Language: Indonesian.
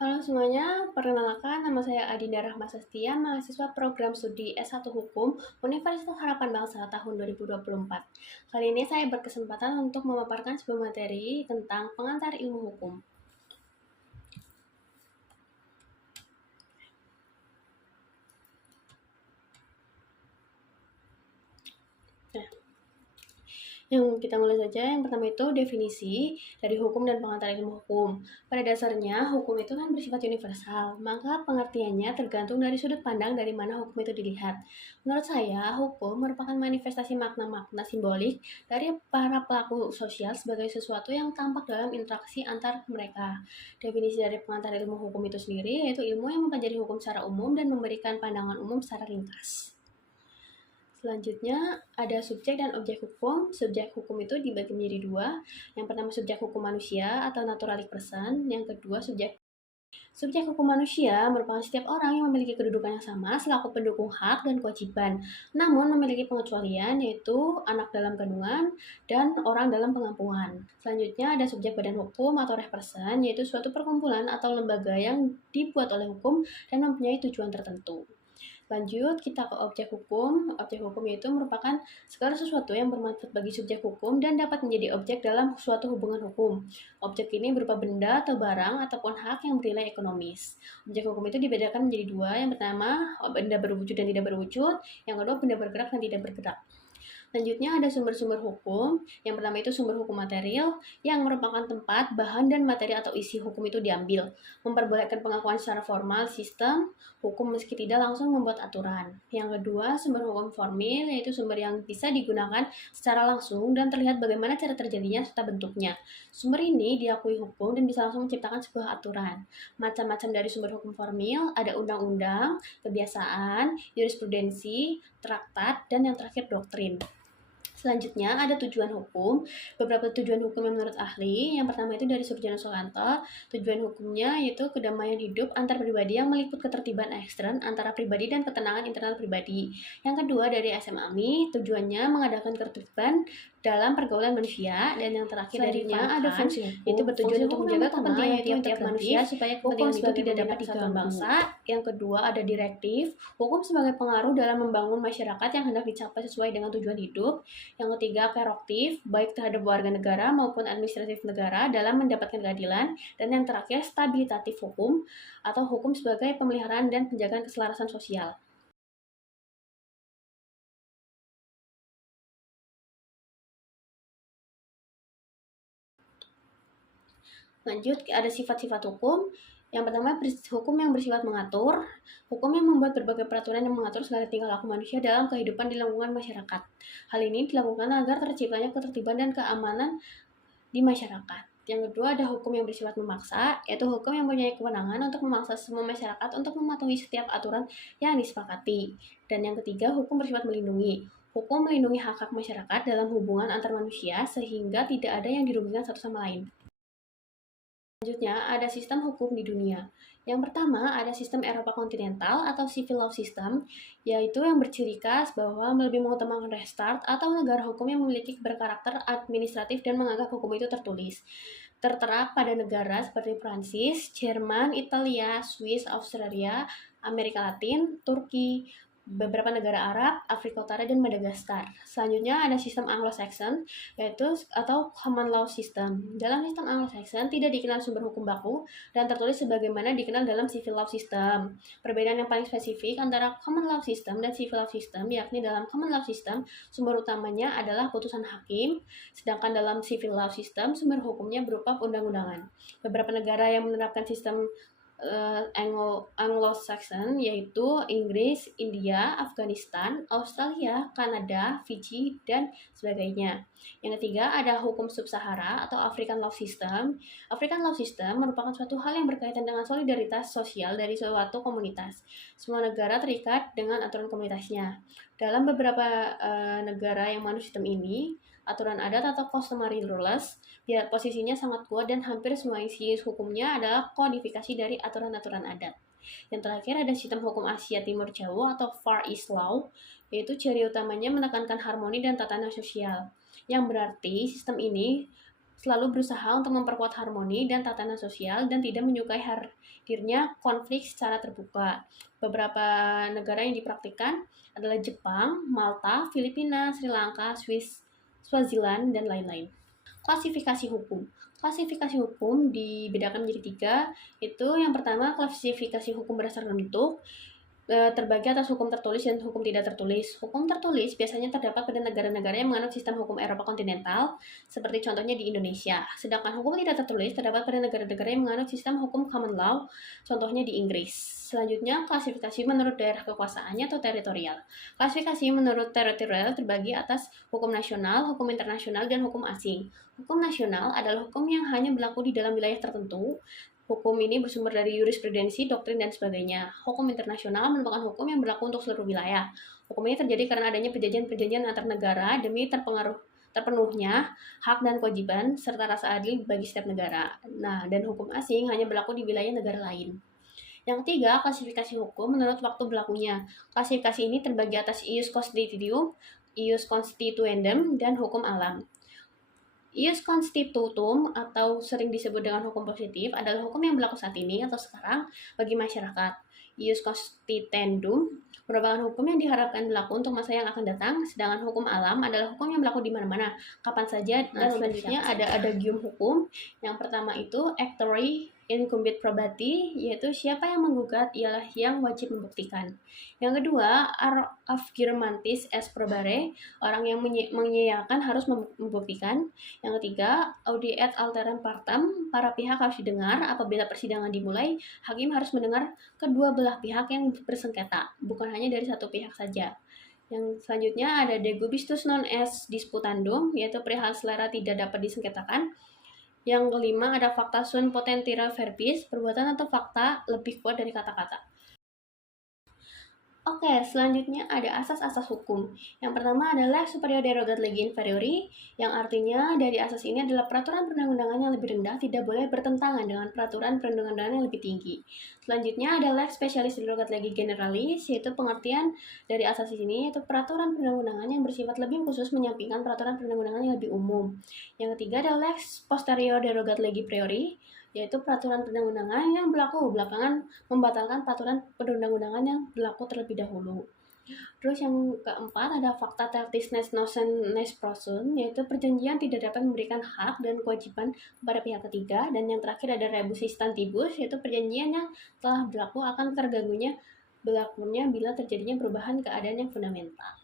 Halo semuanya, perkenalkan nama saya Adinda Rahmasastia, mahasiswa program studi S1 Hukum Universitas Harapan Bangsa tahun 2024. Kali ini saya berkesempatan untuk memaparkan sebuah materi tentang pengantar ilmu hukum. Nah, kita mulai saja. Yang pertama itu definisi dari hukum dan pengantar ilmu hukum. Pada dasarnya, hukum itu kan bersifat universal, maka pengertiannya tergantung dari sudut pandang dari mana hukum itu dilihat. Menurut saya, hukum merupakan manifestasi makna-makna simbolik dari para pelaku sosial sebagai sesuatu yang tampak dalam interaksi antar mereka. Definisi dari pengantar ilmu hukum itu sendiri yaitu ilmu yang mempelajari hukum secara umum dan memberikan pandangan umum secara ringkas. Selanjutnya, ada subjek dan objek hukum. Subjek hukum itu dibagi menjadi dua. Yang pertama subjek hukum manusia atau naturalik person. Yang kedua subjek hukum manusia merupakan setiap orang yang memiliki kedudukan yang sama selaku pendukung hak dan kewajiban, namun memiliki pengecualian yaitu anak dalam kandungan dan orang dalam pengampuan. Selanjutnya ada subjek badan hukum atau reh person, yaitu suatu perkumpulan atau lembaga yang dibuat oleh hukum dan mempunyai tujuan tertentu. Lanjut, kita ke objek hukum. Objek hukum yaitu merupakan segala sesuatu yang bermanfaat bagi subjek hukum dan dapat menjadi objek dalam suatu hubungan hukum. Objek ini berupa benda atau barang ataupun hak yang bernilai ekonomis. Objek hukum itu dibedakan menjadi dua. Yang pertama, benda berwujud dan tidak berwujud. Yang kedua, benda bergerak dan tidak bergerak. Selanjutnya ada sumber-sumber hukum. Yang pertama itu sumber hukum material yang merupakan tempat, bahan, dan materi atau isi hukum itu diambil. Memperbolehkan pengakuan secara formal sistem hukum meski tidak langsung membuat aturan. Yang kedua, sumber hukum formil yaitu sumber yang bisa digunakan secara langsung dan terlihat bagaimana cara terjadinya serta bentuknya. Sumber ini diakui hukum dan bisa langsung menciptakan sebuah aturan. Macam-macam dari sumber hukum formil ada undang-undang, kebiasaan, jurisprudensi, traktat, dan yang terakhir doktrin. Selanjutnya ada tujuan hukum. Beberapa tujuan hukum yang menurut ahli. Yang pertama itu dari Surjono Sukanto. Tujuan hukumnya yaitu kedamaian hidup antar pribadi yang meliput ketertiban ekstern antara pribadi dan ketenangan internal pribadi. Yang kedua dari SM AMI. Tujuannya mengadakan ketertiban dalam pergaulan manusia. Dan yang terakhir darinya ada fungsi hukum. Itu bertujuan untuk menjaga kepentingan tiap-tiap manusia supaya kepentingan itu tidak dapat diganggu. Bangsa. Yang kedua ada direktif. Hukum sebagai pengaruh dalam membangun masyarakat yang hendak dicapai sesuai dengan tujuan hidup. Yang ketiga, prerogatif, baik terhadap warga negara maupun administratif negara dalam mendapatkan keadilan. Dan yang terakhir, stabilitatif hukum atau hukum sebagai pemeliharaan dan penjagaan keselarasan sosial. Lanjut, ada sifat-sifat hukum. Yang pertama, hukum yang bersifat mengatur. Hukum yang membuat berbagai peraturan yang mengatur segala tingkah laku manusia dalam kehidupan di lingkungan masyarakat. Hal ini dilakukan agar terciptanya ketertiban dan keamanan di masyarakat. Yang kedua ada hukum yang bersifat memaksa, yaitu hukum yang mempunyai kewenangan untuk memaksa semua masyarakat untuk mematuhi setiap aturan yang disepakati. Dan yang ketiga, hukum bersifat melindungi. Hukum melindungi hak-hak masyarakat dalam hubungan antar manusia sehingga tidak ada yang dirugikan satu sama lain. Selanjutnya, ada sistem hukum di dunia. Yang pertama, ada sistem Eropa kontinental atau civil law system, yaitu yang berciri khas bahwa lebih mengutamakan restart atau negara hukum yang memiliki berkarakter administratif dan menganggap hukum itu tertulis. Tertera pada negara seperti Prancis, Jerman, Italia, Swiss, Australia, Amerika Latin, Turki, beberapa negara Arab, Afrika Utara, dan Madagaskar. Selanjutnya ada sistem Anglo-Saxon, yaitu atau Common Law System. Dalam sistem Anglo-Saxon tidak dikenal sumber hukum baku dan tertulis sebagaimana dikenal dalam Civil Law System. Perbedaan yang paling spesifik antara Common Law System dan Civil Law System, yakni dalam Common Law System sumber utamanya adalah putusan hakim, sedangkan dalam Civil Law System sumber hukumnya berupa undang-undangan. Beberapa negara yang menerapkan sistem Anglo-Saxon yaitu Inggris, India, Afghanistan, Australia, Kanada, Fiji, dan sebagainya. Yang ketiga ada hukum sub-Sahara atau African Law System. African Law System merupakan suatu hal yang berkaitan dengan solidaritas sosial dari suatu komunitas. Semua negara terikat dengan aturan komunitasnya. Dalam beberapa negara yang menganut sistem ini, aturan adat atau customary rules posisinya sangat kuat dan hampir semua isi hukumnya adalah kodifikasi dari aturan-aturan adat. Yang terakhir ada sistem hukum Asia Timur Jauh atau Far East Law, yaitu ciri utamanya menekankan harmoni dan tatanan sosial. Yang berarti sistem ini selalu berusaha untuk memperkuat harmoni dan tatanan sosial dan tidak menyukai hadirnya konflik secara terbuka. Beberapa negara yang dipraktikkan adalah Jepang, Malta, Filipina, Sri Lanka, Swaziland, dan lain-lain. Klasifikasi hukum. Klasifikasi hukum dibedakan menjadi 3, itu yang pertama klasifikasi hukum berdasarkan bentuk, terbagi atas hukum tertulis dan hukum tidak tertulis. Hukum tertulis biasanya terdapat pada negara-negara yang menganut sistem hukum Eropa kontinental, seperti contohnya di Indonesia. Sedangkan hukum tidak tertulis terdapat pada negara-negara yang menganut sistem hukum common law, contohnya di Inggris. Selanjutnya, klasifikasi menurut daerah kekuasaannya atau teritorial. Klasifikasi menurut teritorial terbagi atas hukum nasional, hukum internasional, dan hukum asing. Hukum nasional adalah hukum yang hanya berlaku di dalam wilayah tertentu. Hukum ini bersumber dari jurisprudensi, doktrin, dan sebagainya. Hukum internasional merupakan hukum yang berlaku untuk seluruh wilayah. Hukum ini terjadi karena adanya perjanjian-perjanjian antar negara demi terpenuhnya hak dan kewajiban serta rasa adil bagi setiap negara. Nah, dan hukum asing hanya berlaku di wilayah negara lain. Yang ketiga, klasifikasi hukum menurut waktu berlakunya. Klasifikasi ini terbagi atas ius constitutum, ius constituendum, dan hukum alam. Ius constitutum atau sering disebut dengan hukum positif adalah hukum yang berlaku saat ini atau sekarang bagi masyarakat. Ius constituendum merupakan hukum yang diharapkan berlaku untuk masa yang akan datang, sedangkan hukum alam adalah hukum yang berlaku di mana-mana, kapan saja. Dan selanjutnya ada adagium hukum. Yang pertama itu actore incumbit probati, yaitu siapa yang menggugat ialah yang wajib membuktikan. Yang kedua, affirmatis est probare, orang yang mengiyakan harus membuktikan. Yang ketiga, audi et alteram partem, para pihak harus didengar. Apabila persidangan dimulai, hakim harus mendengar kedua belah pihak yang bersengketa, bukan hanya dari satu pihak saja. Yang selanjutnya ada de gubistus non est disputandum, yaitu perihal selera tidak dapat disengketakan. Yang kelima ada facta sunt potentira verbis, perbuatan atau fakta lebih kuat dari kata-kata. Oke, selanjutnya ada asas-asas hukum. Yang pertama adalah superior derogat legi inferiori, yang artinya dari asas ini adalah peraturan perundang-undangan yang lebih rendah tidak boleh bertentangan dengan peraturan perundang-undangan yang lebih tinggi. Selanjutnya adalah spesialis derogat legi generalis, yaitu pengertian dari asas ini, yaitu peraturan perundang-undangan yang bersifat lebih khusus menyampingkan peraturan perundang-undangan yang lebih umum. Yang ketiga adalah posterior derogat legi priori, yaitu peraturan perundang-undangan yang berlaku belakangan membatalkan peraturan perundang-undangan yang berlaku terlebih dahulu. Terus yang keempat ada fakta tertis nes nosen nes prosun, yaitu perjanjian tidak dapat memberikan hak dan kewajiban kepada pihak ketiga. Dan yang terakhir ada rebus instantibus, yaitu perjanjian yang telah berlaku akan terganggunya berlakunya bila terjadinya perubahan keadaan yang fundamental.